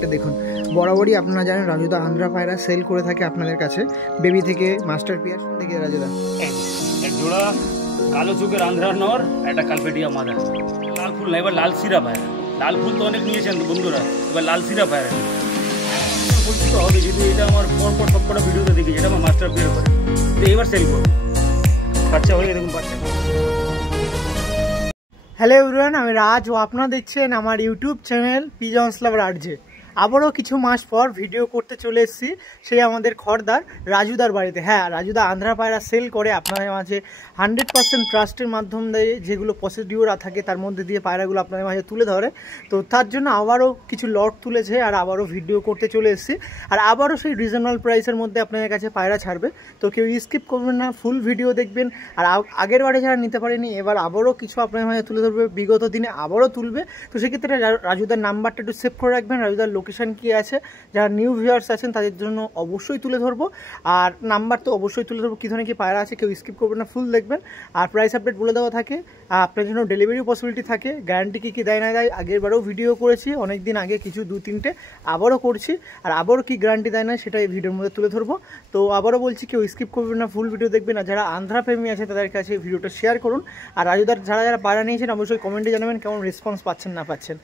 পেয়ারটা দেখুন। বরাবরই আপনারা জানেন রাজুদা আন্ধ্রা পায়রা সেল করে থাকে আপনাদের কাছে, বেবি থেকে মাস্টার পেয়ার থেকে। রাজুদা এক জোড়া কালো চোখের আন্ধ্রার নর, একটা কালপেটিয়া মাদা। লাল ফুল না, এবার লাল সিরা পায়রা। লাল ফুল তো অনেক নিয়েছেন বন্ধুরা, এবার লাল সিরা পায়রা বলছি তো হবে, যদি এটা আমার পরপর সবকটা ভিডিওতে দেখি, যেটা আমার মাস্টার পেয়ার করে এবার সেল করবো। বাচ্চা হয়ে দেখুন বাচ্চা। হ্যালো এভরিওয়ান, আমি রাজ ও আপনারা দেখছেন আমার ইউটিউব চ্যানেল পিজন্স লাভার আরজে। আবারও কিছু মাস পর ভিডিও করতে চলে এসেছি সেই আমাদের খড়দার রাজুদার বাড়িতে। হ্যাঁ, রাজুদা আন্ধ্রা পায়রা সেল করে আপনাদের মাঝে 100% ট্রাস্টের মাধ্যমে যেগুলো প্রসিডিওর থাকে তার মধ্যে দিয়ে পায়রাগুলো আপনাদের মাঝে তুলে ধরে। তো তার জন্য আবারও কিছু লট তুলেছে আর আবারও ভিডিও করতে চলে এসেছি, আর আবারও সেই রিজনেবল প্রাইসের মধ্যে আপনাদের কাছে পায়রা ছাড়বে। তো কেউ স্কিপ করবেন না, ফুল ভিডিও দেখবেন। আর আগের বারে যারা নিতে পারেনি এবার আবারও কিছু আপনাদের মাঝে তুলে ধরবে, বিগত দিনে আবারও তুলবে। তো সেক্ষেত্রে রাজুদার নাম্বারটা একটু সেভ করে রাখবেন, রাজুদার লোকেশন কি আছে, যারা নিউ ভিউয়ার্স আছেন তাদের জন্য অবশ্যই তুলে ধরবো। আর নাম্বার তো অবশ্যই তুলে ধরবো, কী ধরনের কি পায়রা আছে, কেউ স্কিপ করবেন না, ফুল দেখবেন। আর প্রাইস আপডেট বলে দেওয়া থাকে, আপনার জন্য ডেলিভারি পসিবিলিটি থাকে, গ্যারান্টি কী দেয় না দেয় আগের বারেও ভিডিও করেছি অনেক দিন আগে, কিছু 2-3টে আবারও করছি, আর আবারও কি গ্যারান্টি দেয় না সেটা এই ভিডিওর মধ্যে তুলে ধরবো। তো আবারও বলছি, কেউ স্কিপ করবেন না, ফুল ভিডিও দেখবেন। আর যারা আন্ধ্রা প্রেমী আছে তাদের কাছে এই ভিডিওটা শেয়ার করুন। আর রাজুদার যারা পায়রা নিয়েছেন অবশ্যই কমেন্টে জানাবেন কেমন রেসপন্স পাচ্ছেন না পাচ্ছেন,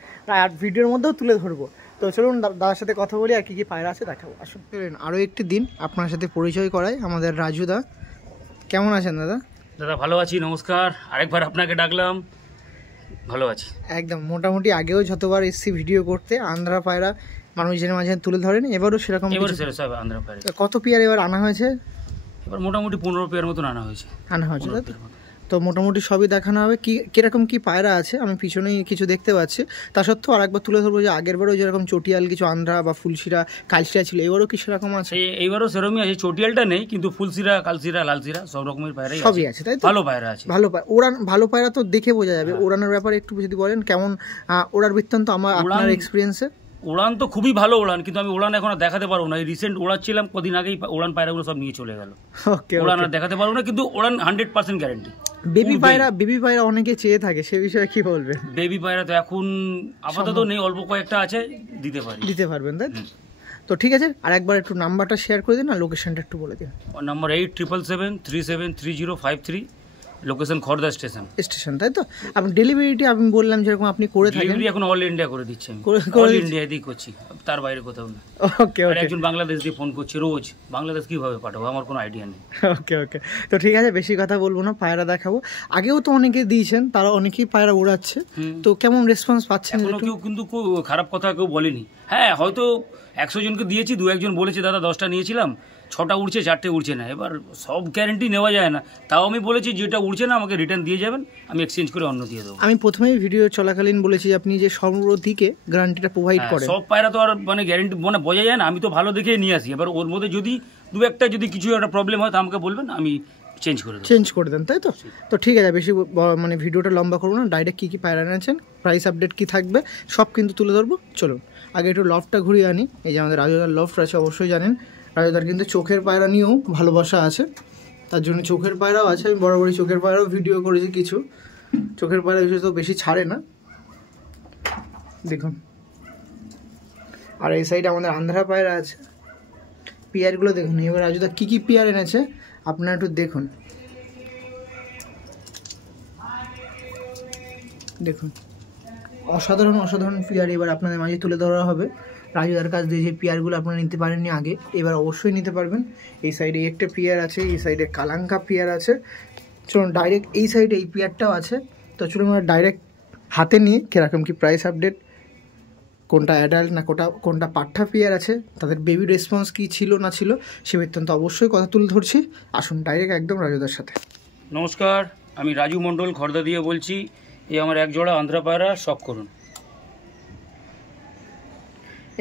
আর ভিডিওর মধ্যেও তুলে ধরবো। তো চলুন দাদার সাথে কথা বলি আর কী কী পায়রা আছে দেখাবো। আসুন আরও একটি দিন আপনার সাথে পরিচয় করায় আমাদের রাজুদা। কেমন আছেন দাদা? দাদা ভালো আছি, নমস্কার। আরেকবার আপনাকে ডাকলাম, ভালো আছি একদম। মোটামুটি আগেও যতবার এসছি ভিডিও করতে আন্ধ্রা পায়রা মানুষজনের মাঝে তুলে ধরেন, এবারও সেরকম। আন্ধ্রা পায়রা কত পেয়ার এবার আনা হয়েছে? এবার মোটামুটি 15 পেয়ার মতন আনা হয়েছে। তো মোটামুটি সবই দেখানো হবে। কীরকম কী পায়রা আছে আমি পিছনেই কিছু দেখতে পাচ্ছি, তা সত্ত্বেও আরেকবার তুলে ধরবো যে আগেরবারও যেরকম চটিয়াল কিছু আন্ধ্রা বা ফুলশিরা কালশিরা ছিল, এবারও কি সেরকম আছে? এইবারও সেরকমই আছে, চটিয়ালটা নেই কিন্তু ফুলশিরা কালশিরা লালশিরা সব রকমের পায়রাই সবই আছে, তাই তো? ভালো পায়রা আছে, ভালো ওড়ান, ভালো পায়রা তো দেখে বোঝা যাবে। ওড়ানোর ব্যাপারে একটু যদি বলেন, কেমন ওড়ার বৃত্তান্ত আপনার এক্সপিরিয়েন্সে? উড়ান তো খুবই ভালো উড়ান, কিন্তু আমি উড়ান এখন দেখাতে পারবো না। এই রিসেন্ট উড়াচ্ছিলাম, কদিন আগেই উড়ান পায়রাগুলো সব নিয়ে চলে গেল। উড়ান আর দেখাতে পারবো না, কিন্তু উড়ান 100% গ্যারান্টি। বেবি পায়রা অনেকে চেয়ে থাকে, সে বিষয়ে কি বলবেন? বেবি পায়রা তো এখন আপাতত নেই, অল্প কয়েকটা আছে, দিতে পারবেন, তাই তো ঠিক আছে। আর একবার একটু নাম্বারটা শেয়ার করে দিন আর লোকেশনটা একটু বলে দিন। নাম্বার 8777373053, লোকেশন খড়দা স্টেশন, তাই তো? আপনি ডেলিভারিটি আমি বললাম যেরকম আপনি করে থাকেন, ডেলিভারি এখন অল ইন্ডিয়া করে দিচ্ছি, অল ইন্ডিয়াতেই করছি, তার বাইরে কোথাও না। ওকে। একজন বাংলাদেশ দিয়ে ফোন করছে রোজ, বাংলাদেশ কিভাবে পাঠাবো আমার কোনো আইডিয়া নেই। ওকে। তো ঠিক আছে, বেশি কথা বলবো না, পায়রা দেখাবো। আগেও তো অনেকে দিয়েছেন, তারা অনেকেই পায়রা উড়াচ্ছে, তো কেমন রেসপন্স পাচ্ছেন? কেউ কিন্তু খারাপ কথা কেউ বলেনি। হ্যাঁ, হয়তো 100 জনকে দিয়েছি, 2-1 বলেছে দাদা 10টা নিয়েছিলাম, 6টা উড়ছে, 4টে উড়ছে না। এবার সব গ্যারেন্টি নেওয়া যায় না, তাও আমি বলেছি যেটা উড়ছে না আমাকে রিটার্ন দিয়ে যাবেন, আমি এক্সচেঞ্জ করে অন্য দিয়ে দেবো। আমি প্রথমেই ভিডিও চলাকালীন বলেছি আপনি যে সর্বদিকে গ্যারান্টিটা প্রোভাইড করেন। সব পায়রা তো আর গ্যারেন্টি বোঝা যায় না, আমি তো ভালো দেখে নিয়ে আসি। এবার ওর মধ্যে যদি 2-1টা কিছু একটা প্রবলেম হয় তা আমাকে বলবেন, আমি চেঞ্জ করে দেন, তাই তো? তো ঠিক আছে, বেশি ভিডিওটা লম্বা করবো না, ডাইরেক্ট কী পায়রা এনেছেন, প্রাইস আপডেট কি থাকবে সব কিন্তু তুলে ধরবো। চলুন আগে একটু লফটটা ঘুরিয়ে আনি। এই যে আমাদের রাজুদার লফট আছে, অবশ্যই জানেন রাজুদার কিন্তু চোখের পায়রা নিয়েও ভালোবাসা আছে, তার জন্য চোখের পায়রাও আছে। আমি বরাবরই চোখের পায়রাও ভিডিও করেছি, কিছু চোখের পায়রা তো বেশি ছাড়ে না, দেখুন। আর এই সাইডে আমাদের আন্ধ্রা পায়রা আছে, পেয়ারগুলো দেখুন। এবার রাজুদা কী কী পেয়ার এনেছে আপনারা একটু দেখুন, অসাধারণ পেয়ার এবার আপনাদের মাঝে তুলে ধরা হবে। রাজুদার কাছ দিয়ে যে পেয়ারগুলো আপনারা নিতে পারেননি আগে, এবার অবশ্যই নিতে পারবেন। এই সাইডে একটা পেয়ার আছে, এই সাইডে কালাঙ্কা পেয়ার আছে। চলুন ডাইরেক্ট এই সাইডে এই পেয়ারটাও আছে। তো চলুন আমরা ডাইরেক্ট হাতে নিয়ে কীরকম কি প্রাইস আপডেট, কোনটা অ্যাডাল্ট না কোনটা পাঠ্যা পেয়ার আছে, তাদের বেবি রেসপন্স কী ছিল না ছিল সে বৃত্তান্ত অবশ্যই কথা তুলে ধরছি। আসুন ডাইরেক্ট একদম রাজুদার সাথে। নমস্কার, আমি রাজু মণ্ডল খড়দা দিয়ে বলছি। এই আমার এক জোড়া আন্ধ্রা পায়রা, শখ করুন।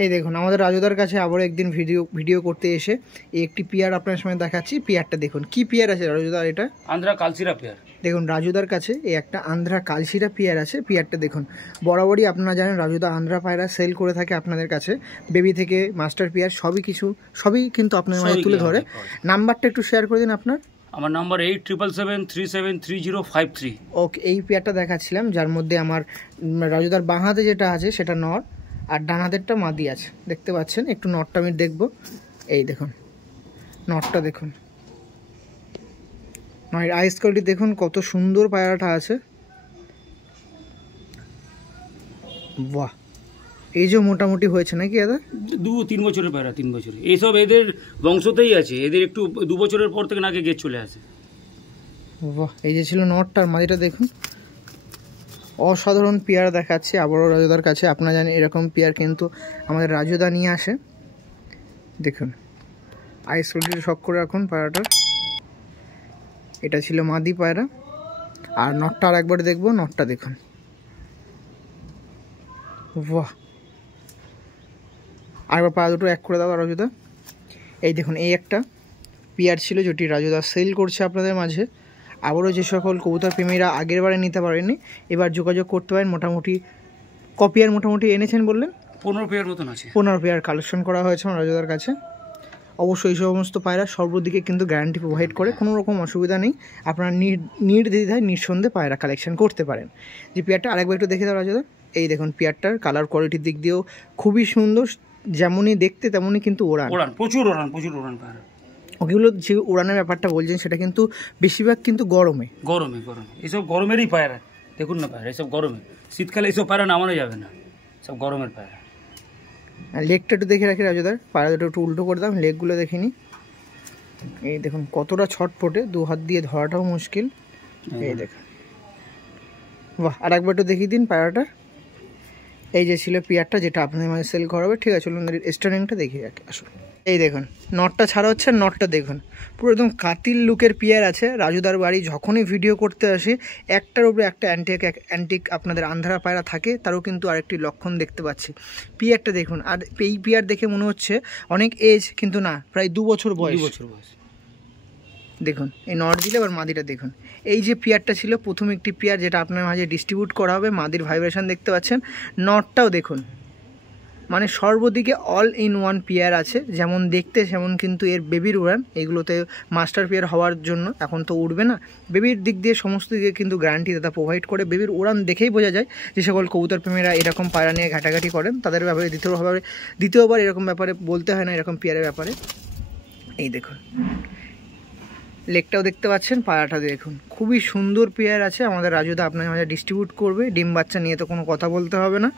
এই দেখুন আমাদের রাজুদার কাছে আবার একদিন ভিডিও করতে এসে এই একটি পেয়ার আপনার সামনে দেখাচ্ছি। পেয়ারটা দেখুন, কি পেয়ার আছে রাজুদার? এটা আন্ধ্রা কালশিরা পেয়ার। দেখুন রাজুদার কাছে এই একটা আন্ধ্রা কালশিরা পেয়ার আছে। পেয়ারটা দেখুন, বরাবরই আপনারা জানেন রাজুদা আন্ধ্রা পায়রা সেল করে থাকে আপনাদের কাছে, বেবি থেকে মাস্টার পেয়ার সবই কিন্তু আপনার মাঝে তুলে ধরে। নাম্বারটা একটু শেয়ার করে দিন আপনার। আমার নাম্বার 8777373053। ওকে, এই পেয়ারটা দেখাচ্ছিলাম, যার মধ্যে আমার রাজুদার বাঁ হাতে যেটা আছে সেটা নর, আর ডানাদেরটা মাদি আছে, দেখতে পাচ্ছেন। একটু নটটা আমি দেখবো, এই দেখুন নটটা দেখুন, নয়ের আইস কোয়ালিটি দেখুন কত সুন্দর পায়রাটা আছে। বাহ, এই যে মোটামুটি হয়েছে নাকি দাদা? 2-3 বছরের পায়রা, 3 বছরের। এইসব এদের বংশতেই আছে, এদের একটু 2 বছরের পর থেকে নাকে গেট চলে আসে। বাহ, এই যে ছিল নটটার মাদিটা দেখুন, অসাধারণ পেয়ার দেখাচ্ছে আবারও রাজুদার কাছে। আপনারা জানেন এরকম পেয়ার কিন্তু আমাদের রাজুদা নিয়ে আসে। দেখুন আইস কোয়ালিটি শখ করে রাখুন পায়রাটার। এটা ছিল মাদি পায়রা। আর নটটা আর একবার দেখবো, নটটা দেখুন, বাহ। আরেকবার পায়রা দুটো এক করে দাও রাজুদা। এই দেখুন, এই একটা পেয়ার ছিল যেটি রাজুদা সেল করছে আপনাদের মাঝে। আবারও যে সকল কবুতর প্রেমীরা আগের বারে নিতে পারেননি, এবার যোগাযোগ করতে পারেন। মোটামুটি কপিয়ার মোটামুটি এনেছেন বললেন? 15 পেয়ার মতন আছে। 15 পেয়ার কালেকশন করা হয়েছে আমার রাজুদার কাছে। অবশ্যই এই সমস্ত পায়রা সর্বদিকে কিন্তু গ্যারান্টি প্রোভাইড করে, কোনো রকম অসুবিধা নেই। আপনারা নির্দ্বিধায় নিঃসন্দেহে পায়রা কালেকশন করতে পারেন। যে পেয়ারটা আরেকবার একটু দেখে দাও রাজুদা। এই দেখুন পেয়ারটার কালার কোয়ালিটির দিক দিয়েও খুবই সুন্দর, যেমনই দেখতে তেমনই কিন্তু ওড়ান, প্রচুর ওড়ান পায়রা। ওগুলো যে উড়ানের ব্যাপারটা বলছেন সেটা কিন্তু বেশিরভাগ কিন্তু গরমে এইসব গরমেরই পায়রা। দেখুন না পায়রা, এইসব গরমে, শীতকালে এইসব পায়রা নামানো যাবে না, সব গরমের পায়রা। লেগটা একটু দেখে রাখি রাজুদার, পায়রা দুটো একটু উল্টো করে দাম, লেগগুলো দেখিনি। এই দেখুন কতটা ছটফটে, 2 হাত দিয়ে ধরাটাও মুশকিল। এই দেখুন, বাহ। আর একবার একটু দেখিয়ে দিন পায়রাটা। এই যে ছিল পেয়ারটা যেটা আপনাদের মাঝে সেল করা হবে। ঠিক আছে, চলুন স্টার্নিংটা দেখিয়ে রাখি আসুন। এই দেখুন নটটা ছাড়া হচ্ছে, নটটা দেখুন পুরো একদম কাতিল লুকের পেয়ার আছে। রাজুদার বাড়ি যখনই ভিডিও করতে আসি একটার উপরে একটা অ্যান্টিক আপনাদের আন্ধারা পায়রা থাকে, তারও কিন্তু আরেকটি লক্ষণ দেখতে পাচ্ছি। পেয়ারটা দেখুন, আর এই পেয়ার দেখে মনে হচ্ছে অনেক এজ, কিন্তু না, প্রায় 2 বছর বয়স। দেখুন এই নট দিলে এবার মাদিটা দেখুন। এই যে পেয়ারটা ছিল প্রথম একটি পেয়ার যেটা আপনার মাঝে ডিস্ট্রিবিউট করা হবে, মাদির ভাইব্রেশন দেখতে পাচ্ছেন। নটটাও দেখুন, মানে সর্বদিকে অল ইন ওয়ান পেয়ার আছে, যেমন দেখতে সেমন কিন্তু এর বেবির উড়ান। এগুলোতে মাস্টার পেয়ার হওয়ার জন্য এখন তো উঠবে না, বেবির দিক দিয়ে সমস্ত দিকে কিন্তু গ্যারান্টি দাদা প্রোভাইড করে। বেবির উড়ান দেখেই বোঝা যায় যে সকল কবুতর প্রেমীরা এরকম পায়রা নিয়ে ঘাটাঘাটি করেন, তাদের ব্যাপারে দ্বিতীয়বার এরকম ব্যাপারে বলতে হয় না, এরকম পেয়ারের ব্যাপারে। এই দেখুন লেগটাও দেখতে পাচ্ছেন, পায়রাটা দেখুন, খুবই সুন্দর পেয়ার আছে। আমাদের রাজুদা আপনার মাঝে ডিস্ট্রিবিউট করবে, ডিম বাচ্চা নিয়ে তো কোনো কথা বলতে হবে না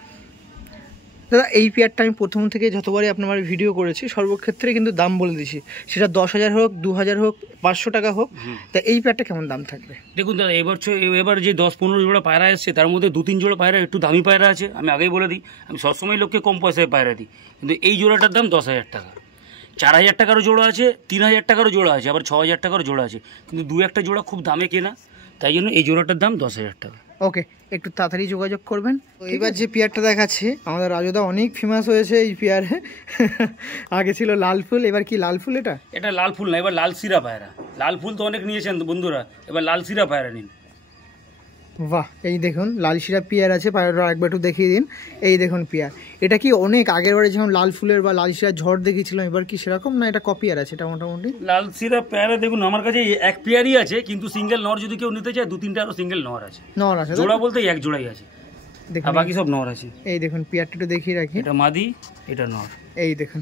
দাদা। এই পেয়ারটা আমি প্রথম থেকে যতবারই আপনার ভিডিও করেছি সর্বক্ষেত্রে কিন্তু দাম বলে দিয়েছি, সেটা 10,000 হোক, 2,000 হোক, 500 টাকা হোক। তা এই পেয়ারটা কেমন দাম থাকবে? দেখুন দাদা, এবার যে 10-15 জোড়া পায়রা এসছে তার মধ্যে 2-3 জোড়া পায়রা একটু দামি পায়রা আছে। আমি আগেই বলে দিই, আমি সবসময় লোককে কম পয়সায় পায়রা দিই, কিন্তু এই জোড়াটার দাম 10,000 টাকা। 4,000 টাকারও জোড়া আছে, 3,000 টাকারও জোড়া আছে, আবার 6,000 টাকারও জোড়া আছে, কিন্তু 2-1টা জোড়া খুব দামে কেনা, তাই জন্য এই জোড়াটার দাম 10,000 টাকা। ওকে, একটু তাড়াতাড়ি যোগাযোগ করবেন। এবার যে পেয়ারটা দেখাচ্ছি আমাদের রাজুদা অনেক ফেমাস হয়েছে এই পেয়ারে। আগে ছিল লাল ফুল, এবার কি লাল ফুল? এটা লাল ফুল না, এবার লাল সিরা পায়রা। লাল ফুল তো অনেক নিয়েছেন বন্ধুরা, এবার লাল সিরা পায়রা নিন। বাহ, এই দেখুন লাল শিরা পেয়ার আছে, পায়রাটা আরেকবার একটু দেখিয়ে দিন। এই দেখুন পেয়ার, এটা কি অনেক আগের বারে যেমন লাল ফুলের বা লাল শিরা ঝড় দেখিয়েছিলাম, এবার কি সেরকম না এটা কপিয়ার আছে? এটা মোটামুটি লাল শিরা পেয়ারা দেখুন আমার কাছে এক পেয়ারই আছে, কিন্তু সিঙ্গেল নর যদি কেউ নিতে চায় 2-3টা আরো সিঙ্গেল নর আছে। জোড়া বলতে এক জোড়াই আছে, আর বাকি সব নর আছে। এই দেখুন পেয়ারটা একটু দেখিয়ে রাখি, এটা মাদি, এটা নর। এই দেখুন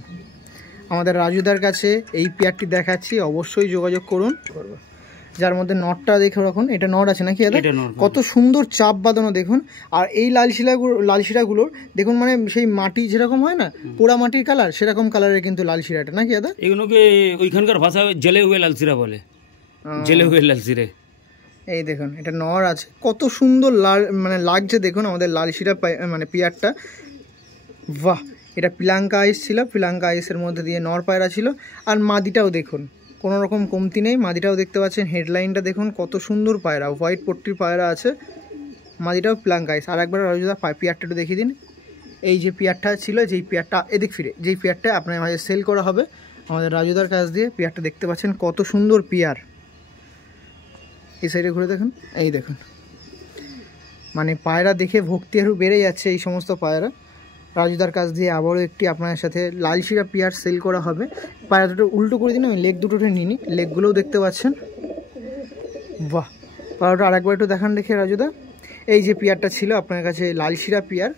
আমাদের রাজুদার কাছে এই পেয়ারটি দেখাচ্ছি, অবশ্যই যোগাযোগ করুন। যার মধ্যে নটটা দেখে রাখুন, এটা নট আছে নাকি? কত সুন্দর চাপ বাঁধানো দেখুন। আর এই লাল শিরাগুলোর দেখুন, মানে সেই মাটি যেরকম হয় না, পোড়া মাটির কালার, সেরকম কালারের কিন্তু লাল শিরাটা নাকি দাদা? এগুলোকে ওইখানকার ভাষায় জেলে হুয়ে লাল শিরা বলে, জেলে হুয়ে লাল শিরে। এই দেখুন এটা নর আছে, কত সুন্দর লাল মানে লাগছে দেখুন আমাদের লাল শিরা মানে পেয়ারটা। বাহ, এটা পিলাঙ্কা আইস ছিল, পিলাঙ্কা আইসের মধ্যে দিয়ে নর পায়রা ছিল। আর মাদিটাও দেখুন কোনো রকম কমতি নেই, মাদিটাও দেখতে পাচ্ছেন, হেডলাইনটা দেখুন কত সুন্দর পায়রা, হোয়াইট পট্টির পায়রা আছে, মাদিটাও পিলাঙ্কা আইস। আর একবার রাজুদা পেয়ারটা একটু দেখিয়ে দিন। এই যে পেয়ারটা ছিল, যেই পেয়ারটা এদিক ফিরে, যেই পেয়ারটা আপনার মাঝে সেল করা হবে আমাদের রাজুদার কাছ দিয়ে, পেয়ারটা দেখতে পাচ্ছেন কত সুন্দর পেয়ার। এই সাইডে ঘুরে দেখুন, এই দেখুন মানে পায়রা দেখে ভক্তি আরও বেড়ে যাচ্ছে। এই সমস্ত পায়রা রাজুদার কাছ দিয়ে আবারও একটি আপনার সাথে লাল শিরা পেয়ার সেল করা হবে। পায়রা দুটো উল্টো করে দিন, আমি লেগ দুটো নিয়ে নিই, লেগগুলোও দেখতে পাচ্ছেন। বাহ, পায়রাটা আরেকবার একটু দেখান দেখে রাজুদা। এই যে পেয়ারটা ছিল আপনার কাছে লাল শিরা পেয়ার,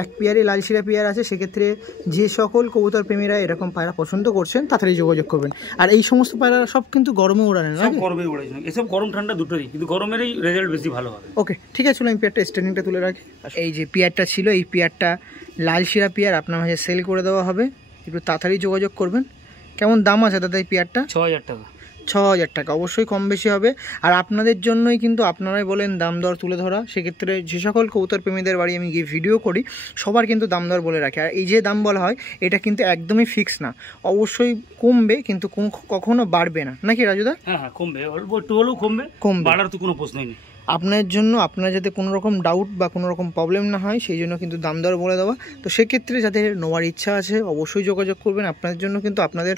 এক পেয়ারই লাল শিরা পেয়ার আছে। সেক্ষেত্রে যে সকল কবুতর প্রেমীরা এরকম পায়রা পছন্দ করছেন তাড়াতাড়ি যোগাযোগ করবেন। আর এই সমস্ত পায়রা সব কিন্তু গরমে ওড়ানো না, গরমে ওড়ানো, এসব গরম ঠান্ডা দুটোরই, কিন্তু গরমেরই রেজাল্ট বেশি ভালো হবে। ওকে ঠিক আছে, চলো আমি পেয়ারটা স্ট্যান্ডিংটা তুলে রাখি। এই যে পেয়ারটা ছিল, এই পেয়ারটা লাল শিরা পেয়ার আপনার মাঝে সেল করে দেওয়া হবে, একটু তাড়াতাড়ি যোগাযোগ করবেন। কেমন দাম আছে দাদা এই পেয়ারটা? 6000 টাকা। 6000 টাকা, অবশ্যই কম বেশি হবে। আর আপনাদের জন্যই কিন্তু আপনারাই বলেন দাম দর তুলে ধরা। সেক্ষেত্রে যে সকল কবুতর প্রেমীদের বাড়ি আমি গিয়ে ভিডিও করি সবার কিন্তু দাম দর বলে রাখে। আর এই যে দাম বলা হয় এটা কিন্তু একদমই ফিক্স না, অবশ্যই কমবে, কিন্তু কখনো বাড়বে না, নাকি রাজুদা? হ্যাঁ কমবে, অল্প একটু হলেও কমবে, বাড়ার তো কোনো প্রশ্নই নেই। আপনার জন্য, আপনার যাতে কোনো রকম ডাউট বা কোনো রকম প্রবলেম না হয় সেই জন্য কিন্তু দাম দর বলে দেওয়া। তো সেক্ষেত্রে যাদের নেওয়ার ইচ্ছা আছে অবশ্যই যোগাযোগ করবেন। আপনাদের জন্য কিন্তু আপনাদের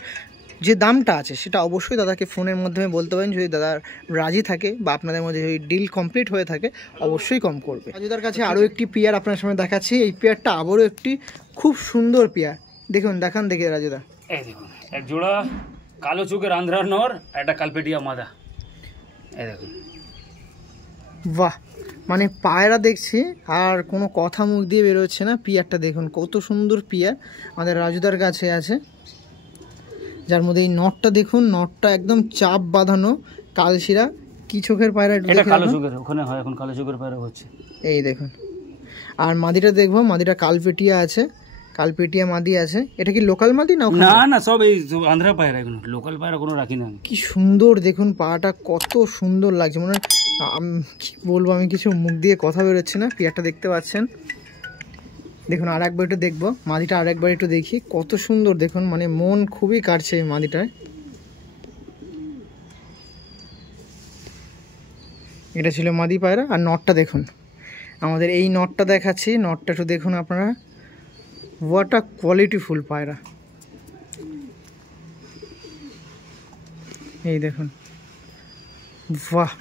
যে দামটা আছে সেটা অবশ্যই দাদাকে ফোনের মাধ্যমে বলতে পারেন। যদি দাদা রাজি থাকে বা আপনাদের মধ্যে যদি ডিল কমপ্লিট হয়ে থাকে অবশ্যই কম করবে। রাজুদার কাছে আরও একটি পেয়ার আপনার সামনে দেখাচ্ছি। এই পেয়ারটা আবারও একটি খুব সুন্দর পেয়ার, দেখুন দেখান দেখে রাজুদা। এই দেখুন এক জোড়া কালো চোখের আন্ধ্রার নর, একটা কালপেটিয়া মাদা। এই দেখুন, বাহ, মানে পায়রা দেখছি আর কোনো কথা মুখ দিয়ে বেরোচ্ছে না। পিয়ারটা দেখুন কত সুন্দর পিয়ার আমাদের রাজুদার কাছে আছে, যার মধ্যে এই নটটা দেখুন, নটটা একদম চাপ বাঁধানো কালশিরা। কি চোখের পায়রা? এটা কালো চোখের, ওখানে হয় এখন কালো চোখের পায়রা হচ্ছে। এই দেখুন, আর মাদিটা দেখবো, মাদিটা কালপেটিয়া আছে, কালপেটিয়া মাদি আছে। এটা কি লোকাল মাদি না? না না, সব এই আন্ধ্রা পায়রা, এগুলো লোকাল পায়রা কোনো রাখি না। কি সুন্দর দেখুন, পাটা কত সুন্দর লাগছে, মনে হয় কি বলবো, আমি কিছু মুখ দিয়ে কথা বেরোচ্ছে না। পেয়ারটা দেখতে পাচ্ছেন, দেখুন আর একবার একটু দেখবো মাদিটা, আর একবার একটু দেখি কত সুন্দর দেখুন, মানে মন খুবই কাটছে এই মাদিটায়। এটা ছিল মাদি পায়রা। আর নটটা দেখুন, আমাদের এই নটটা দেখাচ্ছি, নটটা একটু দেখুন আপনারা, হোয়াট আ কোয়ালিটিফুল পায়রা। এই দেখুন, বাহ,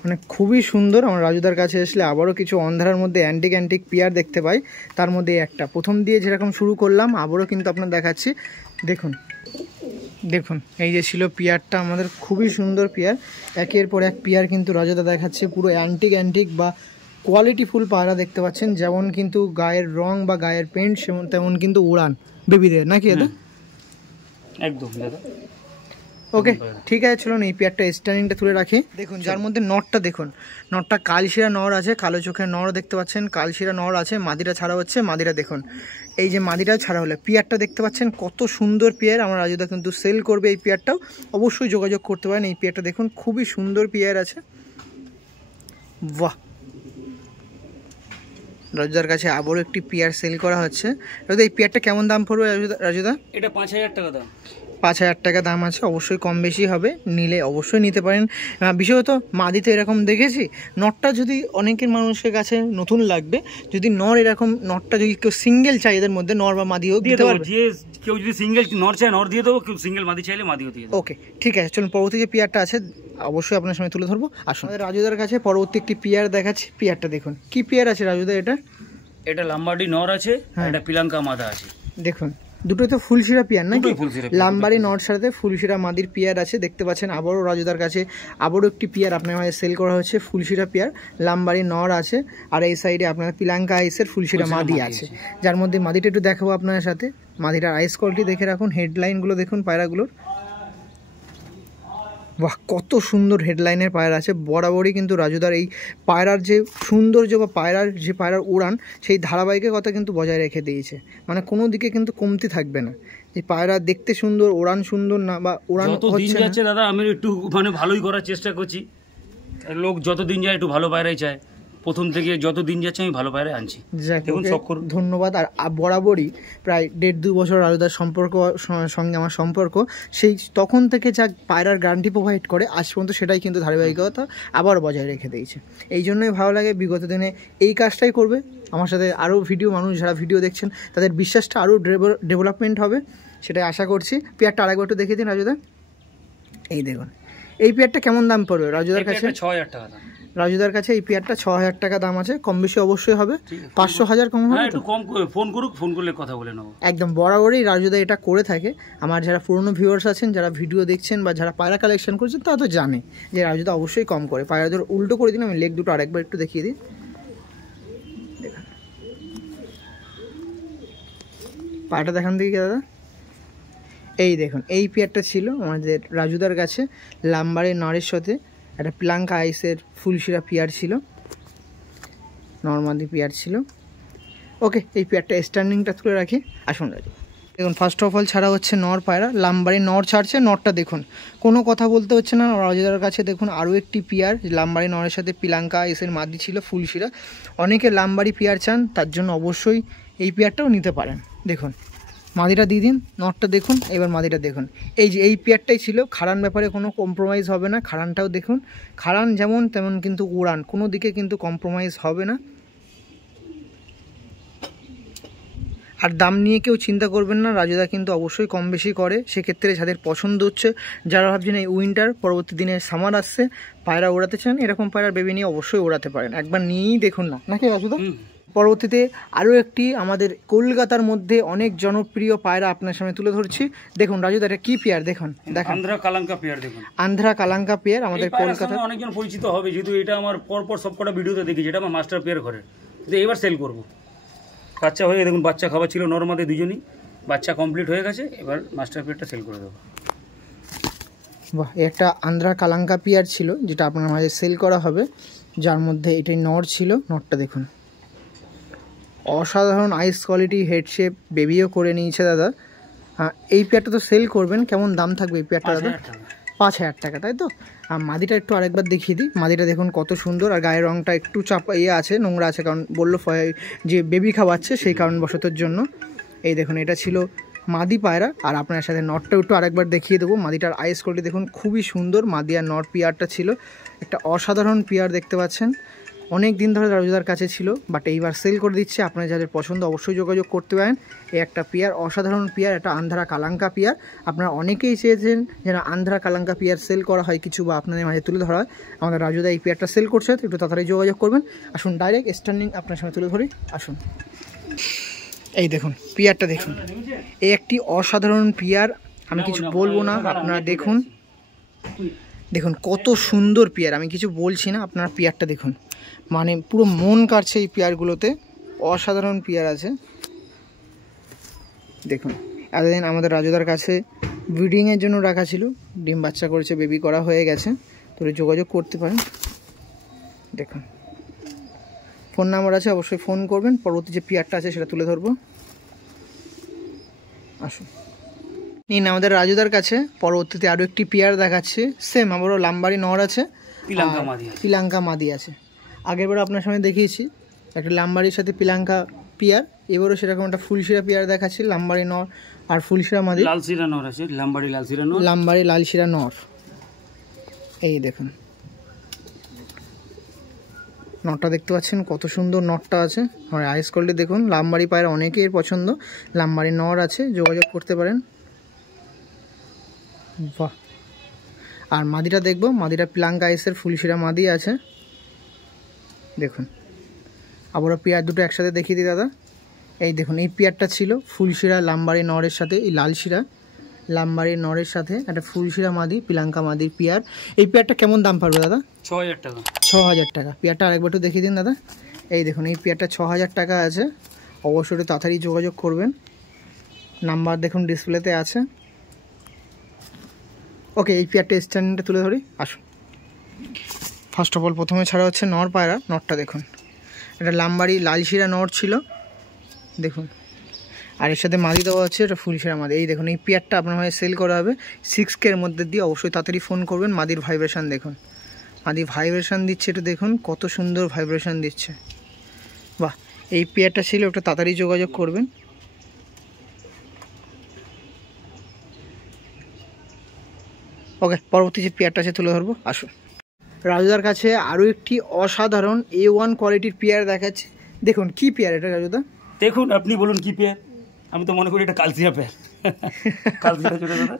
মানে খুবই সুন্দর। আমার রাজুদার কাছে আসলে আবারও কিছু অন্ধারের মধ্যে অ্যান্টিক পিয়ার দেখতে পাই। তার মধ্যে একটা প্রথম দিয়ে যেরকম শুরু করলাম আবারও কিন্তু আপনার দেখাচ্ছি। দেখুন দেখুন, এই যে ছিল পিয়ারটা আমাদের, খুবই সুন্দর পিয়ার। একের পর এক পিয়ার কিন্তু রাজুদা দেখাচ্ছে, পুরো অ্যান্টিক বা কোয়ালিটিফুল পায়রা দেখতে পাচ্ছেন। যেমন কিন্তু গায়ের রং বা গায়ের পেন্ট তেমন কিন্তু উড়ান বেবিদের, নাকি দাদা? একদম দাদা। ওকে ঠিক আছে, চলুন এই পেয়ারটা স্ট্যান্ডিংটা তুলে রাখি। দেখুন যার মধ্যে নটটা দেখুন, নটটা কালশিরা নর আছে, কালো চোখের নর দেখতে পাচ্ছেন, কালশিরা নর আছে। মাদিরা ছাড়া হচ্ছে, মাদিরা দেখুন, এই যে মাদিরা ছাড়া হলে পেয়ারটা দেখতে পাচ্ছেন কত সুন্দর পেয়ার। আমার রাজুদা কিন্তু সেল করবে এই পেয়ারটাও, অবশ্যই যোগাযোগ করতে পারেন। এই পেয়ারটা দেখুন খুবই সুন্দর পেয়ার আছে, বাহ। রাজুদার কাছে আবারও একটি পেয়ার সেল করা হচ্ছে। রাজুদা এই পেয়ারটা কেমন দাম পড়বে রাজুদা? এটা 5000 টাকা দাম। 5000 টাকা দাম আছে, অবশ্যই কম বেশি হবে, নিলে অবশ্যই নিতে পারেন। বিশেষত মাদিতে এরকম দেখেছি, নটটা যদি অনেকের মানুষের কাছে নতুন লাগবে, যদি নর এরকম নটটা যদি কেউ সিঙ্গেল চাই এদের মধ্যে, নর বা মাদিও দিতে পারবে। যে কেউ যদি সিঙ্গেল নর চায় নর দিয়ে দেবো, কেউ সিঙ্গেল মাদি চাইলে মাদিও দিয়ে দেবো। ওকে ঠিক আছে, চলুন পরবর্তী যে পেয়ারটা আছে অবশ্যই আপনার সামনে তুলে ধরবো। আসুন রাজুদার কাছে পরবর্তী একটি পেয়ার দেখাচ্ছি। পেয়ারটা দেখুন, কি পেয়ার আছে রাজুদা? এটা লাম্বার্ডি নর আছে, এটা পিলাঙ্কা মাদা আছে। দেখুন দুটোই তো ফুলশিরা পেয়ার, নাকি? লাম্বারি নট সাথে ফুলশিরা মাদির পেয়ার আছে, দেখতে পাচ্ছেন। আবারও রাজুদার কাছে আবারও একটি পেয়ার আপনার মাঝে সেল করা হচ্ছে, ফুলশিরা পেয়ার, লাম্বারি নর আছে। আর এই সাইডে আপনার পিলাঙ্কা আইসের ফুলশিরা মাদি আছে, যার মধ্যে মাদিটা একটু দেখাবো আপনার সাথে। মাদিটার আইস কোয়ালিটি দেখে রাখুন, হেডলাইনগুলো দেখুন পায়রাগুলোর, বাহ কত সুন্দর হেডলাইনের পায়রা আছে। বরাবরই কিন্তু রাজুদার এই পায়রার যে সৌন্দর্য বা পায়রার উড়ান, সেই ধারাবাহিকতা কিন্তু বজায় রেখে দিয়েছে, মানে কোনো দিকে কিন্তু কমতি থাকবে না। এই পায়রা দেখতে সুন্দর, ওড়ান সুন্দর না বা ওড়ান হচ্ছে যাচ্ছে দাদা, আমি একটু মানে ভালোই করার চেষ্টা করছি। লোক যত দিন যায় একটু ভালো পায়রাই চায়, প্রথম থেকে যত দিন যাচ্ছে আমি ভালো পায়রা আনছি। ধন্যবাদ। আর বরাবরই প্রায় 1.5-2 বছর রাজুদার সঙ্গে আমার সম্পর্ক, সেই তখন থেকে যা পায়রার গ্যারান্টি প্রোভাইড করে আজ পর্যন্ত সেটাই কিন্তু ধারাবাহিকতা আবার বজায় রেখে দিয়েছে। এই জন্যই ভালো লাগে, বিগত দিনে এই কাজটাই করবে আমার সাথে। আরও মানুষ যারা ভিডিও দেখছেন তাদের বিশ্বাসটা আরও ডেভেলপমেন্ট হবে, সেটাই আশা করছি। পেয়ারটা আরেকবার একটু দেখে দিন রাজুদা। এই দেখুন, এই পেয়ারটা কেমন দাম পড়বে রাজুদার কাছে? 6000 টাকা দাম। রাজুদার কাছে এই পেয়ারটা 6000 টাকা দাম আছে, কম বেশি অবশ্যই হবে, 500-1000 কম হবে। একটু কম ফোন করুক, ফোন করলে কথা বলে নেবো। একদম বরাবরই রাজুদা এটা করে থাকে। আমার যারা পুরনো ভিউয়ার্স আছেন, যারা ভিডিও দেখছেন বা যারা পায়রা কালেকশন করছেন, তারা তো জানে যে রাজুদা অবশ্যই কম করে। পায়রা ধর উল্টো করে দিন, আমি লেগ দুটো আরেকবার একটু দেখিয়ে দিই। পাটা দেখান দেখি দাদা। এই দেখুন এই পেয়ারটা ছিল আমাদের রাজুদার কাছে, লাম্বারের নরের সাথে একটা প্লাঙ্কা আইসের ফুলশিরা পেয়ার ছিল, নর্মালি পেয়ার ছিল। ওকে, এই পেয়ারটা স্ট্যান্ডিংটা তুলে রাখি, আসুন রাজু। দেখুন ফার্স্ট অফ অল ছাড়া হচ্ছে নর পায়রা, লাম্বারে নর ছাড়ছে, নরটা দেখুন কোনো কথা বলতে হচ্ছে না রাজুদার কাছে। দেখুন আরও একটি পেয়ার লাম্বারি নরের সাথে পিলাঙ্কা আইসের মাদি ছিল ফুলশিরা। অনেকে লাম্বারি পেয়ার চান, তার জন্য অবশ্যই এই পেয়ারটাও নিতে পারেন। দেখুন মাদিটা দিয়ে দিন, নটটা দেখুন, এবার মাদিটা দেখুন। এই যে এই পেয়ারটাই ছিল, খাড়ান ব্যাপারে কোনো কম্প্রোমাইজ হবে না। খাড়ানটাও দেখুন, খাড়ান যেমন তেমন কিন্তু উড়ান, কোনো দিকে কিন্তু কম্প্রোমাইজ হবে না। আর দাম নিয়ে কেউ চিন্তা করবেন না, রাজুদা কিন্তু অবশ্যই কম বেশি করে। সেক্ষেত্রে যাদের পছন্দ হচ্ছে, যারা ভাবছেন এই উইন্টার পরবর্তী দিনে সামার আসছে পায়রা ওড়াতে চান, এরকম পায়রার বেবি নিয়ে অবশ্যই ওড়াতে পারেন, একবার নিয়েই দেখুন না, নাকি রাজুদা? পরবর্তীতে আরও একটি আমাদের কলকাতার মধ্যে অনেক জনপ্রিয় পায়রা আপনার সামনে তুলে ধরছি। দেখুন রাজুদা, এটা কি পেয়ার দেখুন, দেখুন আন্ধ্রা কালাঙ্কা পেয়ার। দেখুন আন্ধ্রা কালাঙ্কা পেয়ার আমাদের কলকাতায় অনেকজন পরিচিত হবে, যেহেতু এটা আমার পরপর সবকটা ভিডিওতে দেখেছি, এটা আমার মাস্টার পেয়ার করে, কিন্তু এবার সেল করবো। বাচ্চা হয়ে দেখুন, বাচ্চা খাবার ছিল নর্মাদে দুজনই, বাচ্চা কমপ্লিট হয়ে গেছে, এবার মাস্টার পেয়ারটা সেল করে দেবো। বাহ, একটা আন্ধ্রা কালাঙ্কা পেয়ার ছিল যেটা আপনার মাঝে সেল করা হবে, যার মধ্যে এটাই নর ছিল। নরটা দেখুন, অসাধারণ আইস কোয়ালিটি, হেড শেপ, বেবিও করে নিয়েছে দাদা। এই পেয়ারটা তো সেল করবেন, কেমন দাম থাকবে এই পেয়ারটা দাদা? 5,000 টাকা, তাই তো? আর মাদিটা একটু আরেকবার দেখিয়ে দিই। মাদিটা দেখুন কত সুন্দর, আর গায়ের রঙটা একটু আছে, নোংরা আছে, কারণ বললো যে বেবি খাওয়াচ্ছে সেই কারণবশতর জন্য। এই দেখুন এটা ছিল মাদি পায়রা, আর আপনার সাথে নটটা একটু আরেকবার দেখিয়ে দেবো। মাদিটার আইস কোয়ালিটি দেখুন খুবই সুন্দর। মাদি আর নট পেয়ারটা ছিল একটা অসাধারণ পেয়ার, দেখতে পাচ্ছেন অনেক দিন ধরে রাজুদার কাছে ছিল, বাট এইবার সেল করে দিচ্ছে। আপনারা যাদের পছন্দ অবশ্যই যোগাযোগ করতে পারেন। এই একটা পেয়ার অসাধারণ পেয়ার, একটা আন্ধ্রা কালাঙ্কা পেয়ার। আপনারা অনেকেই চেয়েছেন যেন আন্ধ্রা কালাঙ্কা পেয়ার সেল করা হয় কিছু, বা আপনাদের মাঝে তুলে ধরা হয়। আমাদের রাজুদা এই পেয়ারটা সেল করছে, একটু তাড়াতাড়ি যোগাযোগ করবেন। আসুন ডাইরেক্ট স্ট্যান্ডিং আপনার সামনে তুলে ধরি, আসুন। এই দেখুন পেয়ারটা দেখুন, এই একটি অসাধারণ পেয়ার, আমি কিছু বলবো না, আপনারা দেখুন। দেখুন কত সুন্দর পেয়ার, আমি কিছু বলছি না, আপনারা পেয়ারটা দেখুন, মানে পুরো মন কাটছে এই পেয়ারগুলোতে, অসাধারণ পেয়ার আছে। দেখুন এতদিন আমাদের রাজুদার কাছে ব্রিডিংয়ের জন্য রাখা ছিল, ডিম বাচ্চা করেছে, বেবি করা হয়ে গেছে, তো যোগাযোগ করতে পারেন। দেখুন ফোন নাম্বার আছে, অবশ্যই ফোন করবেন। পরবর্তী যে পেয়ারটা আছে সেটা তুলে ধরবো, আসুন নিন আমাদের রাজুদার কাছে। পরবর্তীতে আরও একটি পেয়ার দেখাচ্ছে, সেম আবারও লাম্বারি নর আছে, পিলাঙ্কা মাদি আছে। আগেরবার আপনার সামনে দেখিয়েছি একটা লাম্বারির সাথে পিলাঙ্কা পেয়ার, এবারও সেরকম একটা ফুলশিরা পেয়ার দেখাচ্ছি, লাম্বারি নর আর ফুলশিরা মাদি। লালশিরা নর আছে, লাম্বারি লালশিরা নর, লাম্বারি লালশিরা নর। এই দেখুন নটটা দেখতে পাচ্ছেন কত সুন্দর নটটা আছে, আমার আইস কোয়ালিটি দেখুন। লাম্বারি পায়রা অনেকেই পছন্দ, লাম্বারি নর আছে, যোগাযোগ করতে পারেন। বাহ, আর মাদিটা দেখবো, মাদিটা পিলাঙ্কা আইসের ফুলশিরা মাদি আছে। দেখুন আবারও পেয়ার দুটো একসাথে দেখিয়ে দিই দাদা। এই দেখুন এই পেয়ারটা ছিল ফুলশিরা লাম্বারি নরের সাথে, এই লালশিরা লাম্বারি নরের সাথে একটা ফুলশিরা মাদি, পিলাঙ্কা মাদির পেয়ার। এই পেয়ারটা কেমন দাম পারবে দাদা? 6,000 টাকা। 6,000 টাকা। পেয়ারটা আরেকবার একটু দেখিয়ে দিন দাদা। এই দেখুন এই পেয়ারটা 6,000 টাকা আছে, অবশ্যই তাড়াতাড়ি যোগাযোগ করবেন, নাম্বার দেখুন ডিসপ্লেতে আছে। ওকে, এই পেয়ারটা স্ট্যান্ডটা তুলে ধরি, আসুন। ফার্স্ট অফ অল প্রথমে ছাড়া হচ্ছে নর পায়রা, নরটা দেখুন, এটা লাম্বারি লালশিরা নর ছিল, দেখুন। আর এর সাথে মাদি দেওয়া হচ্ছে, এটা ফুলশিরা মাদি। এই দেখুন এই পেয়ারটা আপনার হয়ে সেল করা হবে 6K এর মধ্যে দিয়ে, অবশ্যই তাড়াতাড়ি ফোন করবেন। মাদির ভাইব্রেশন দেখুন, মাদি ভাইব্রেশন দিচ্ছে, এটা দেখুন কত সুন্দর ভাইব্রেশন দিচ্ছে। বাহ, এই পেয়ারটা ছিল, একটা তাড়াতাড়ি যোগাযোগ করবেন। ওকে, পরবর্তী যে পেয়ারটা আছে তুলে ধরবো, আসুন। রাজুদার কাছে আরও একটি অসাধারণ A1 কোয়ালিটির পেয়ার দেখাচ্ছে। দেখুন কি পেয়ার এটা রাজুদা? দেখুন আপনি বলুন কি পেয়ার, আমি তো মনে করি এটা কালসিয়া পেয়ার। কালসিয়া ছোট দাদা,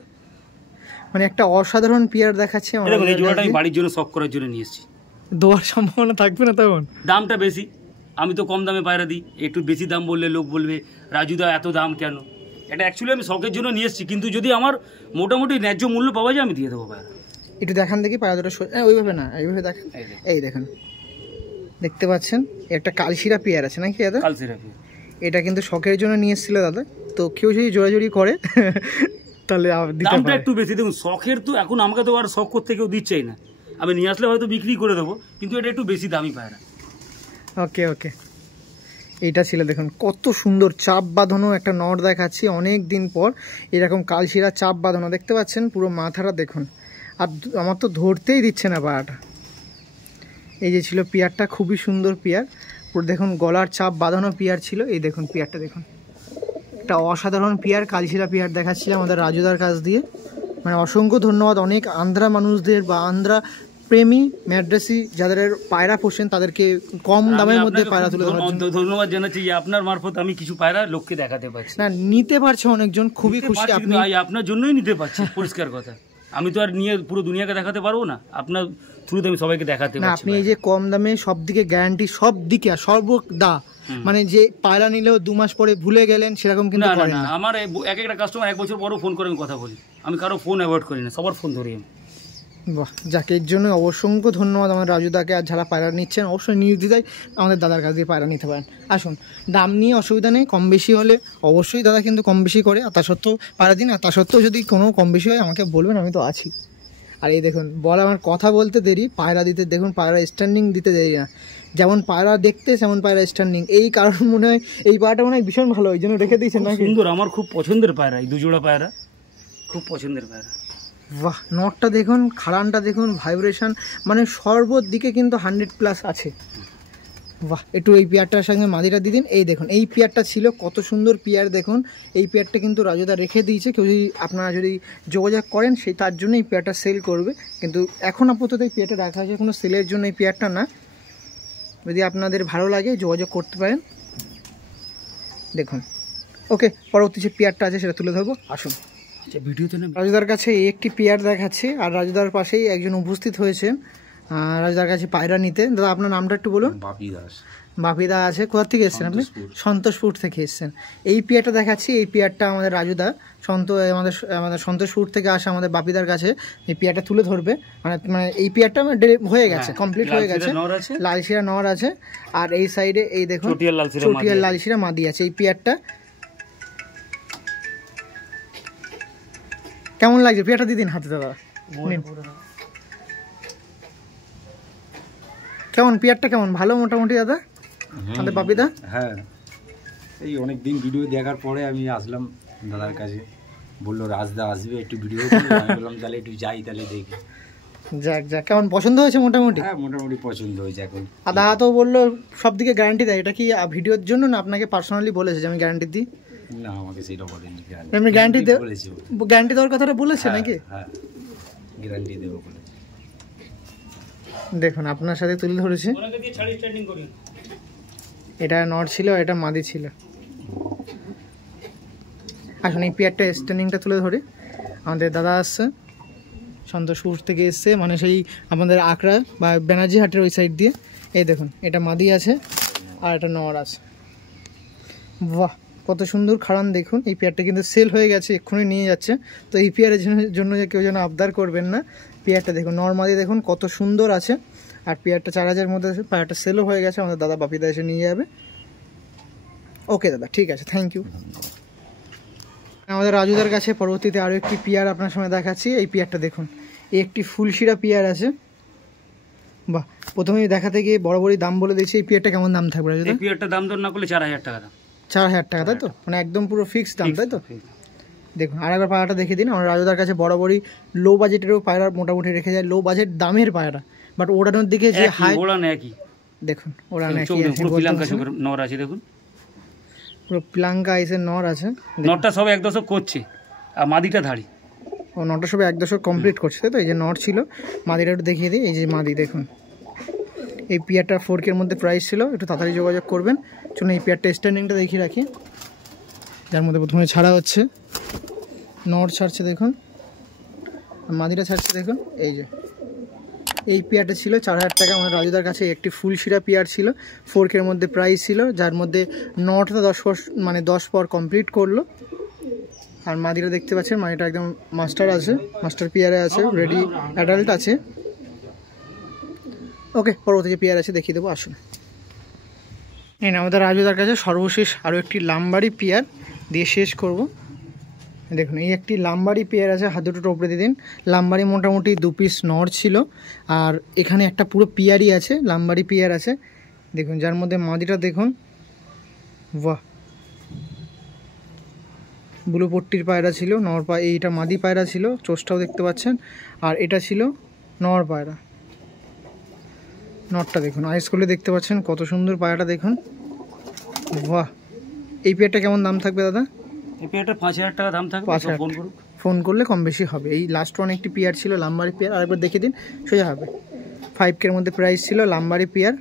মানে একটা অসাধারণ পেয়ার দেখাচ্ছে। দেখুন এই জোড়াটা আমি বাড়ির জন্য শখ করার জন্য নিয়ে এসেছি। দেওয়ার সম্ভাবনা থাকবে না তখন? দামটা বেশি, আমি তো কম দামে পায়রা দিই, একটু বেশি দাম বললে লোক বলবে রাজুদা এত দাম কেন। এটা অ্যাকচুয়ালি আমি শখের জন্য নিয়ে এসেছি, কিন্তু যদি আমার মোটামুটি ন্যায্য মূল্য পাওয়া যায় আমি দিয়ে দেবো পায়রা। একটু দেখান দেখি পায়রা দুটো, ওইভাবে না, এইভাবে দেখেন। এই দেখেন, দেখতে পাচ্ছেন একটা কালশিরা পেয়ার আছে নাকি দাদা? কালশিরা পেয়ার, এটা কিন্তু শখের জন্য নিয়ে এসেছিল দাদা, তো কেউ যদি জোরাজুরি করে তাহলে দামটা একটু বেশি। দেখুন শখের তো এখন আমাকে তো আর শখ করতে কেউ দিচ্ছেই না, আমি নিয়ে আসলে হয়তো বিক্রি করে দেবো, কিন্তু এটা একটু বেশি দামি পায়রা। ওকে ওকে, এইটা ছিল দেখুন কত সুন্দর চাপ বাঁধানো একটা নট দেখাচ্ছি অনেক দিন পর, এরকম কালশিরা চাপ বাঁধানো দেখতে পাচ্ছেন, পুরো মাথাটা দেখুন, আর আমার তো ধরতেই দিচ্ছে না পাড়াটা। এই যে ছিল পিয়ারটা, খুবই সুন্দর পিয়ার, পুরো দেখুন গলার চাপ বাঁধানো পিয়ার ছিল। এই দেখুন পিয়ারটা দেখুন, একটা অসাধারণ পিয়ার, কালশিরা পিয়ার দেখাচ্ছি আমাদের রাজুদার কাছ দিয়ে। মানে অসংখ্য ধন্যবাদ অনেক আন্ধ্রা মানুষদের বা আন্ধ্রা প্রেমী ম্যাড্রেসি যাদের পায়রা পোষেন তাদেরকে কম দামের মধ্যে পায়রা তুলে ধরার জন্য ধন্যবাদ জানাচ্ছি যে আপনার মারফত আমি কিছু পায়রা লোককে দেখাতে পারছি। না নিতে পারছে অনেকজন, খুবই খুশি। আপনি আপনার জন্যই নিতে পারছি, পরিষ্কার কথা। আমি তো আর নিয়ে পুরো দুনিয়াকে দেখাতে পারবো না, আপনার থ্রুতে আমি সবাইকে দেখাতে পারছি। আপনি এই যে কম দামে সব দিকে গ্যারান্টি, সব দিকে সর্বদা, মানে যে পায়রা নিলেও 2 মাস পরে ভুলে গেলেন সেরকম কিন্তু করেন না। আমার এক একটা কাস্টমার 1 বছর পরও ফোন করে আমি কথা বলি, আমি কারো ফোন অ্যাভয়েড করি না, সবার ফোন ধরি আমি। বাহ, যাকে এর জন্য অসংখ্য ধন্যবাদ আমার রাজুদাকে। আর যারা পায়রা নিচ্ছেন অবশ্যই নির্দ্বিধায় আমাদের দাদার কাছ দিয়ে পায়রা নিতে পারেন। আসুন, দাম নিয়ে অসুবিধা নেই, কম বেশি হলে অবশ্যই দাদা কিন্তু কম বেশি করে, আর তা সত্ত্বেও পায়রা দিন, আর তা সত্ত্বেও যদি কোনো কম বেশি হয় আমাকে বলবেন, আমি তো আছি। আর এই দেখুন আমার কথা বলতে দেরি, পায়রা দিতে দেখুন, পায়রা স্ট্যান্ডিং দিতে দেরি না, যেমন পায়রা দেখতে সেমন পায়রা স্ট্যান্ডিং। এই কারণ মনে হয় এই পায়রাটা মনে হয় ভীষণ ভালো, ওই জন্য রেখে দিয়েছেন না? সুন্দর, আমার খুব পছন্দের পায়রা, এই 2 জোড়া পায়রা খুব পছন্দের পায়রা। বাহ, নটটা দেখুন, খাড়ানটা দেখুন, ভাইব্রেশন, মানে সর্বদিকে কিন্তু 100+ আছে। বাহ, একটু এই পেয়ারটার সঙ্গে মাদিটা দিয়ে দিন। এই দেখুন এই পেয়ারটা ছিল কত সুন্দর পেয়ার, দেখুন এই পেয়ারটা কিন্তু রাজুদা রেখে দিয়েছে, কেউ যদি আপনারা যদি যোগাযোগ করেন সেই তার জন্য এই পেয়ারটা সেল করবে, কিন্তু এখন আপাতত এই পেয়ারটা রাখা হয়েছে, কোনো সেলের জন্য এই পেয়ারটা না। যদি আপনাদের ভালো লাগে যোগাযোগ করতে পারেন। দেখুন ওকে, পরবর্তী যে পেয়ারটা আছে সেটা তুলে ধরবো, আসুন। ভিডিওতে না রাজুদার কাছে একটি পেয়ার দেখাচ্ছে, আর রাজুদার পাশেই একজন উপস্থিত হয়েছেন রাজুদার কাছে পায়রা নিতে। দাদা আপনার নামটা একটু বলুন। বাপি দাস। বাপিদা আছে, কোথা থেকে এসেছেন আপনি? সন্তোষপুর থেকে এসেছেন। এই পেয়ারটা দেখাচ্ছি, এই পেয়ারটা আমাদের রাজুদা আমাদের সন্তোষপুর থেকে আসা আমাদের বাপিদার কাছে এই পেয়ারটা তুলে ধরবে। মানে এই পেয়ারটা হয়ে গেছে, কমপ্লিট হয়ে গেছে, লালশিরা নর আছে, আর এই সাইডে এই দেখুন চটিয়াল লালশিরা মাদি আছে। এই পেয়ারটা কেমন লাগছে? পেয়ারটা দিদিন হাতে দাদা, কেমন পেয়ারটা কেমন? ভালো মোটামুটি দাদা আমাদের বাপিদা? হ্যাঁ, এই অনেক দিন ভিডিও দেখার পরে আমি আসলাম দাদার কাছে, বললো রাজদা আসবে একটু ভিডিও বললাম তাহলে একটু যাই, তাহলে দেখি। যাক যাক, কেমন পছন্দ হয়েছে মোটামুটি? হ্যাঁ মোটামুটি পছন্দ হয়েছে। এখন আর দাদা তো বললো সব দিকে গ্যারান্টি দেয়, এটা কি ভিডিওর জন্য না আপনাকে পার্সোনালি বলেছে যে আমি গ্যারান্টি দিই? না, আমাকে সেটা বলেনি। এমনি গ্যারান্টি দেওয়ার কথাটা বলেছে নাকি? হ্যাঁ, গ্যারান্টি দেবো বলে। দেখুন আপনার সাথে তুলে ধরেছি, এটা নর ছিল, এটা মাদি ছিল। আসুন এই পেয়ারটা স্ট্যান্ডিংটা তুলে ধরে। আমাদের দাদা আসছে সন্তোষপুর থেকে এসছে, মানে সেই আমাদের আকড়া বা ব্যানার্জি হাটের ওই সাইড দিয়ে। এই দেখুন এটা মাদি আছে আর এটা নর আছে। বাহ, কত সুন্দর খাড়ান দেখুন। এই পেয়ারটা কিন্তু সেল হয়ে গেছে, এক্ষুনি নিয়ে যাচ্ছে। তো এই পেয়ারের জন্য যে কেউ যেন আবদার করবেন না। পেয়ারটা দেখুন নর্মালি দেখুন কত সুন্দর আছে, আর পেয়ারটা 4000 মধ্যে পেয়ারটা সেলও হয়ে গেছে, আমাদের দাদা বাপিদা এসে নিয়ে যাবে। ওকে দাদা, ঠিক আছে, থ্যাংক ইউ। আমাদের রাজুদার কাছে পরবর্তীতে আরও একটি পেয়ার আপনার সামনে দেখাচ্ছি। এই পেয়ারটা দেখুন, এই একটি ফুলশিরা পেয়ার আছে। বাহ, প্রথমেই দেখাতে গিয়ে বরাবরই দাম বলে দিয়েছি। এই পেয়ারটা কেমন দাম থাকবে রাজুদা? এই পেয়ারটা দাম দর না করলে 4000 টাকা দাম। 4000 টাকা, তাই তো? মানে একদম পুরো ফিক্সড দাম, তাই তো? দেখুন আর একবার পায়রাটা দেখে দিন। আমরা রাজুদার কাছে বরাবরই লো বাজেটেরও পায়রা মোটামুটি রেখে যায়, লো বাজেট দামের পায়রা, বাট ওড়ানোর দিকে যে হাই ওড়ান একই। দেখুন ওড়ান একই আছে, পুরো পিলাঙ্কা চোখের নর আছে, দেখুন পুরো পিলাঙ্কা আইসের নর আছে। নরটা সব 1 দশক করছে, আর মাদিটা ধাড়ি। ও নরটা সব 1 দশক কমপ্লিট করছে, তাই তো? এই যে নর ছিল, মাদিটা একটু দেখিয়ে দিই। এই যে মাদি দেখুন, এই পেয়ারটা 4K এর মধ্যে প্রাইস ছিল, একটু তাড়াতাড়ি যোগাযোগ করবেন। চলুন এই পেয়ারটা স্ট্যান্ডিংটা দেখিয়ে রাখি, যার মধ্যে প্রথমে ছাড়া হচ্ছে, নর ছাড়ছে দেখুন, মাদিটা ছাড়ছে দেখুন। এই যে এই পেয়ারটা ছিল 4000 টাকা আমাদের রাজুদার কাছে। একটি ফুলশিরা পেয়ার ছিল, 4K এর মধ্যে প্রাইস ছিল, যার মধ্যে নটটা 10 পর কমপ্লিট করলো। আর মাদিটা দেখতে পাচ্ছেন, মাদিটা একদম মাস্টার আছে, মাস্টার পেয়ারে আছে, রেডি অ্যাডাল্ট আছে। ওকে, পরবর্তী যে পেয়ার আছে দেখিয়ে দেবো, আসুন। এই না আমাদের রাজুদার কাছে সর্বশেষ আরও একটি লাম্বারি পেয়ার। দিয়ে শেষ করব। দেখুন এই একটি লাম্বারি পেয়ার আছে, হাত দুটো টোপরে দিয়ে দিন। লাম্বারি মোটামুটি 2 পিস নর ছিল, আর এখানে একটা পুরো পিয়ারই আছে, লাম্বারি পিয়ার আছে। দেখুন যার মধ্যে মাদিটা দেখুন, বাহ, ব্লু পট্টির পায়রা ছিল, নর পায়রা, এইটা মাদি পায়রা ছিল, চোষটাও দেখতে পাচ্ছেন। আর এটা ছিল নর পায়রা, নরটা দেখুন আইস করলে দেখতে পাচ্ছেন কত সুন্দর পায়রাটা দেখুন, বাহ। এই পেয়ারটা কেমন দাম থাকবে দাদা? এই পেয়ারটা 5,000 টাকা দাম থাকবে, 5,000 ফোন করুন, ফোন করলে কম বেশি হবে। এই লাস্ট ওয়ান একটি পেয়ার ছিল লাম্বারি পেয়ার, আরেকবার দেখে দিন সোজা হবে। 5K এর মধ্যে প্রাইস ছিল লাম্বারি পেয়ার,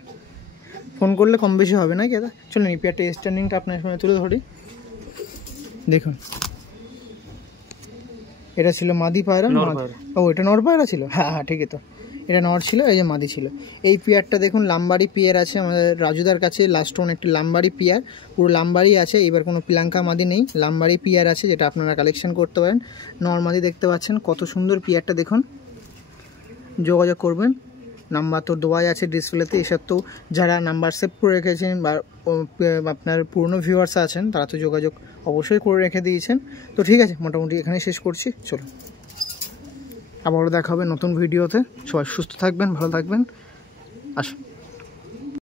ফোন করলে কম বেশি হবে নাকি দাদা? চলুন এই পেয়ারটা স্ট্যান্ডিংটা আপনার সামনে তুলে ধরি। দেখুন এটা ছিল মাদি পায়রা, ও এটা নর পায়রা ছিল, হ্যাঁ হ্যাঁ ঠিকই তো, এটা নর ছিল, এই যে মাদি ছিল। এই পেয়ারটা দেখুন লাম্বারি পেয়ার আছে আমাদের রাজুদার কাছে, লাস্ট ওয়ান একটি লাম্বারি পেয়ার, পুরো লাম্বারি আছে, এবার কোনো পিলাঙ্কা মাদি নেই, লাম্বারি পেয়ার আছে, যেটা আপনারা কালেকশন করতে পারেন। নর মাদি দেখতে পাচ্ছেন কত সুন্দর পেয়ারটা দেখুন, যোগাযোগ করবেন, নাম্বার তো দেওয়াই আছে ডিসপ্লেতে। এসব তো যারা নাম্বার সেভ করে রেখেছেন বা আপনার পুরনো ভিউয়ার্স আছেন তারা তো যোগাযোগ অবশ্যই করে রেখে দিয়েছেন। তো ঠিক আছে, মোটামুটি এখানেই শেষ করছি, চলুন আবারও দেখা হবে নতুন ভিডিওতে। সবাই সুস্থ থাকবেন, ভালো থাকবেন, আসুন।